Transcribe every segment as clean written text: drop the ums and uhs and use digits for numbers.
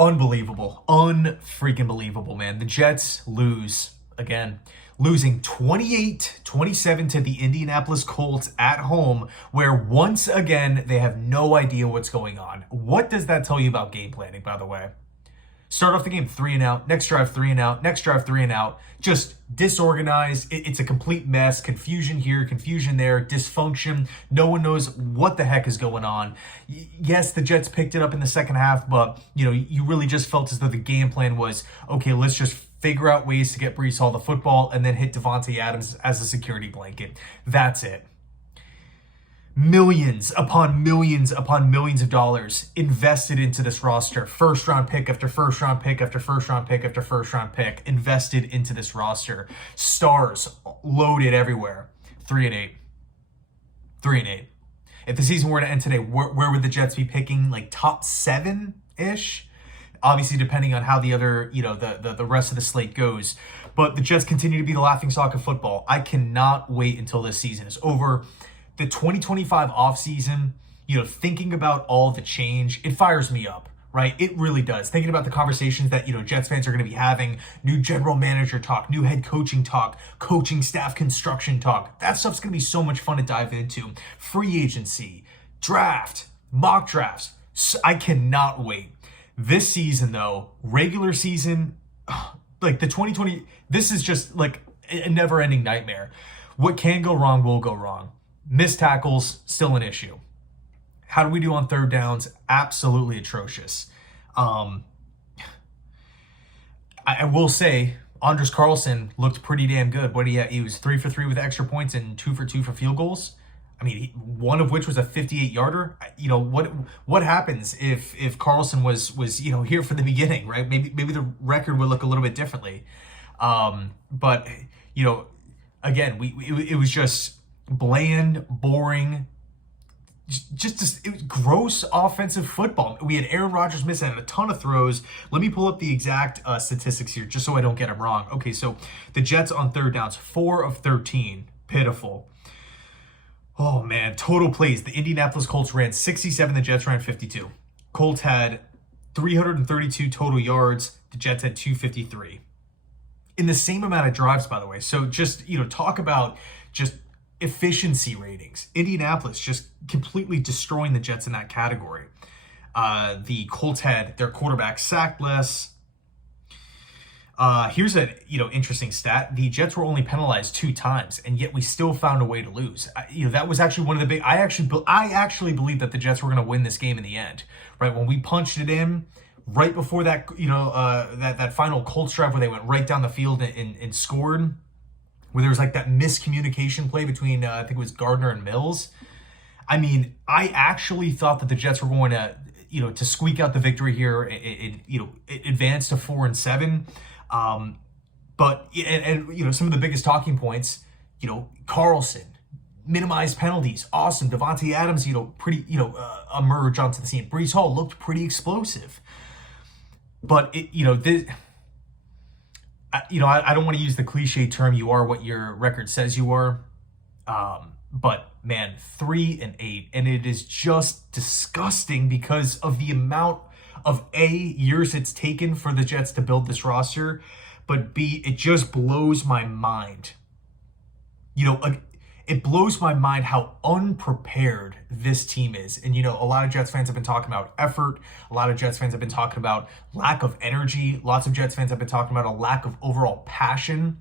Unbelievable. Unfreaking believable, man. The Jets lose again, losing 28-27 to the Indianapolis Colts at home, where once again, they have no idea what's going on. What does that tell you about game planning, by the way? Start off the game 3 and out, next drive 3 and out, next drive 3 and out. Just disorganized. It's a complete mess. Confusion here, confusion there, dysfunction. No one knows what the heck is going on. Yes, the Jets picked it up in the second half, but you really just felt as though the game plan was, okay, let's just figure out ways to get Breece Hall the football and then hit Davante Adams as a security blanket. That's it. Millions upon millions upon millions of dollars invested into this roster. First round pick after first round pick after first round pick after first round pick invested into this roster. Stars loaded everywhere. 3-8. 3-8. If the season were to end today, where would the Jets be picking? Like top 7-ish? Obviously, depending on how the other, the rest of the slate goes. But the Jets continue to be the laughingstock of football. I cannot wait until this season is over. The 2025 offseason, thinking about all the change, it fires me up, right? It really does. Thinking about the conversations that, Jets fans are going to be having, new general manager talk, new head coaching talk, coaching staff construction talk. That stuff's going to be so much fun to dive into. Free agency, draft, mock drafts. I cannot wait. This season, though, regular season, like the 2020, this is just like a never-ending nightmare. What can go wrong will go wrong. Missed tackles, still an issue. How do we do on third downs? Absolutely atrocious. I will say, Anders Carlson looked pretty damn good. He was 3 for 3 with extra points and 2 for 2 for field goals. I mean, one of which was a 58-yarder. What happens if Carlson was here for the beginning, right? Maybe the record would look a little bit differently. But again, it was just bland, boring, it was gross offensive football. We had Aaron Rodgers missing a ton of throws. Let me pull up the exact statistics here just so I don't get them wrong. Okay, so the Jets on third downs, 4 of 13. Pitiful. Oh, man. Total plays. The Indianapolis Colts ran 67. The Jets ran 52. Colts had 332 total yards. The Jets had 253. In the same amount of drives, by the way. So just, talk about just efficiency ratings. Indianapolis just completely destroying the Jets in that category. The Colts had their quarterback sacked less. Here's an interesting stat. The Jets were only penalized 2 times, and yet we still found a way to lose. That was actually one of the big. I actually believe that the Jets were going to win this game in the end. Right when we punched it in, right before that, that final Colts drive where they went right down the field and scored, where there was like that miscommunication play between I think it was Gardner and Mills. I mean, I actually thought that the Jets were going to to squeak out the victory here. Advance to 4-7. But some of the biggest talking points, Carlson, minimized penalties, awesome. Davante Adams, pretty, emerge onto the scene. Breece Hall looked pretty explosive. But I don't want to use the cliche term, you are what your record says you are. But man, 3-8, and it is just disgusting because of the amount of years it's taken for the Jets to build this roster, but B, it just blows my mind. It blows my mind how unprepared this team is. And, a lot of Jets fans have been talking about effort. A lot of Jets fans have been talking about lack of energy. Lots of Jets fans have been talking about a lack of overall passion.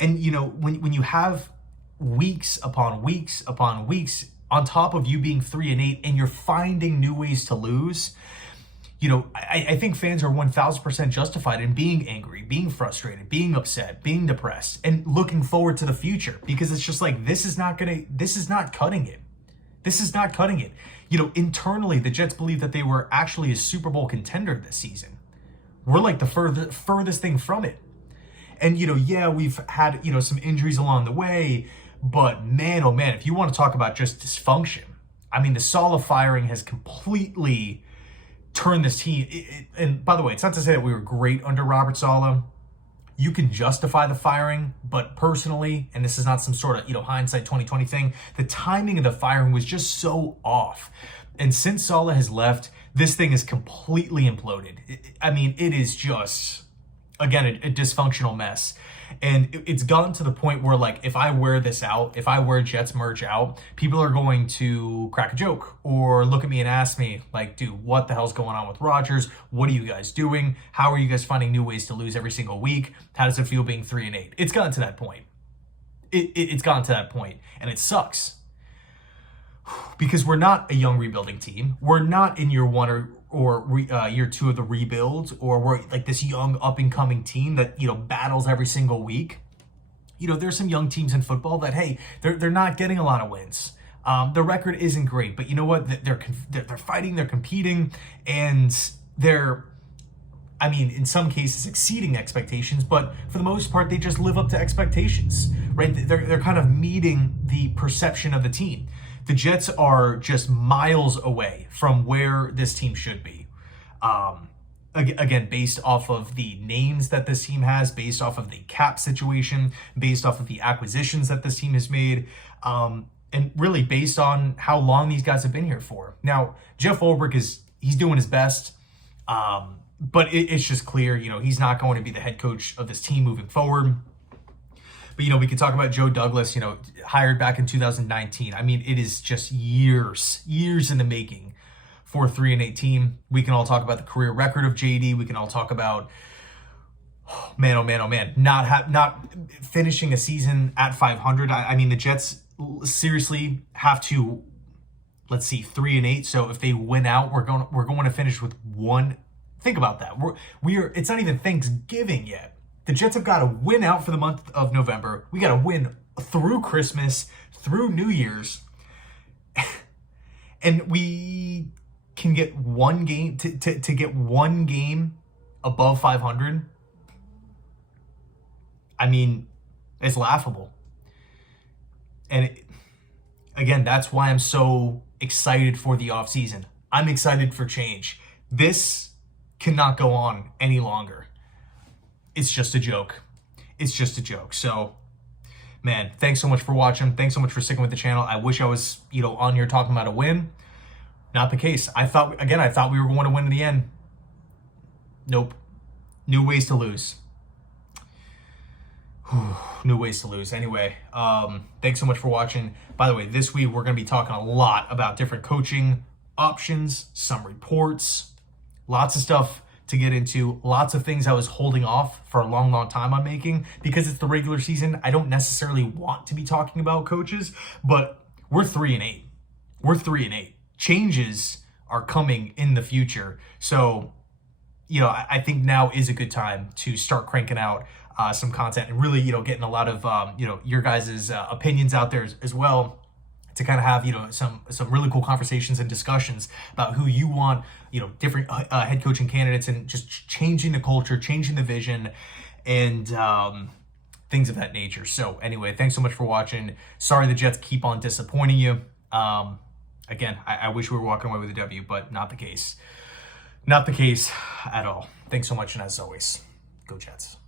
And, when you have weeks upon weeks upon weeks on top of you being 3-8 and you're finding new ways to lose, I think fans are 1000% justified in being angry, being frustrated, being upset, being depressed, and looking forward to the future, because it's just like, this is not cutting it. This is not cutting it. Internally, the Jets believe that they were actually a Super Bowl contender this season. We're like the furthest thing from it. And, we've had, some injuries along the way, but man, oh man, if you want to talk about just dysfunction, I mean, the Saleh firing has completely turn this team. And by the way, it's not to say that we were great under Robert Saleh. You can justify the firing, but personally, and this is not some sort of hindsight 2020 thing, the timing of the firing was just so off. And since Saleh has left, this thing is completely imploded. I mean, it is just, again, a dysfunctional mess. And it's gotten to the point where, like, if I wear this out, if I wear Jets merch out, people are going to crack a joke or look at me and ask me, like, dude, what the hell's going on with Rodgers? What are you guys doing? How are you guys finding new ways to lose every single week? How does it feel being 3-8? It's gotten to that point. It's gotten to that point, and it sucks. Because we're not a young rebuilding team. We're not in year one or year two of the rebuild, or we're like this young up-and-coming team that, you know, battles every single week. You know, there's some young teams in football that, hey, they're not getting a lot of wins. The record isn't great, but you know what? They're fighting, they're competing, and they're, I mean, in some cases exceeding expectations, but for the most part, they just live up to expectations, right? They're kind of meeting the perception of the team. The Jets are just miles away from where this team should be. Again, based off of the names that this team has, based off of the cap situation, based off of the acquisitions that this team has made, and really based on how long these guys have been here for. Now, Jeff Ulbrich he's doing his best, but it's just clear, you know, he's not going to be the head coach of this team moving forward. But, you know, we could talk about Joe Douglas, you know, hired back in 2019. I mean, it is just years in the making for a 3-8 team. We can all talk about the career record of JD. We can all talk about, oh man, not finishing a season at 500. I mean, the Jets seriously have to, let's see, 3-8. So if they win out, we're going to finish with one. Think about that. It's not even Thanksgiving yet. The Jets have got to win out for the month of November. We got to win through Christmas, through New Year's. And we can get one game to get one game above 500. I mean, it's laughable. And again, that's why I'm so excited for the offseason. I'm excited for change. This cannot go on any longer. It's just a joke. It's just a joke. So, man, thanks so much for watching. Thanks so much for sticking with the channel. I wish I was, you know, on here talking about a win. Not the case. I thought we were going to win in the end. Nope. New ways to lose. New ways to lose. Anyway, thanks so much for watching. By the way, this week we're going to be talking a lot about different coaching options, some reports, lots of stuff to get into, lots of things I was holding off for a long time on making because it's the regular season. I don't necessarily want to be talking about coaches, but we're 3-8. We're 3-8. Changes are coming in the future. So, you know, I think now is a good time to start cranking out some content and really, you know, getting a lot of, you know, your guys' opinions out there as well, to kind of have, you know, some really cool conversations and discussions about who you want, you know, different head coaching candidates, and just changing the culture, changing the vision, and things of that nature. So anyway, thanks so much for watching. Sorry the Jets keep on disappointing you. Again, I wish we were walking away with a W, but not the case. Not the case at all. Thanks so much, and as always, go Jets.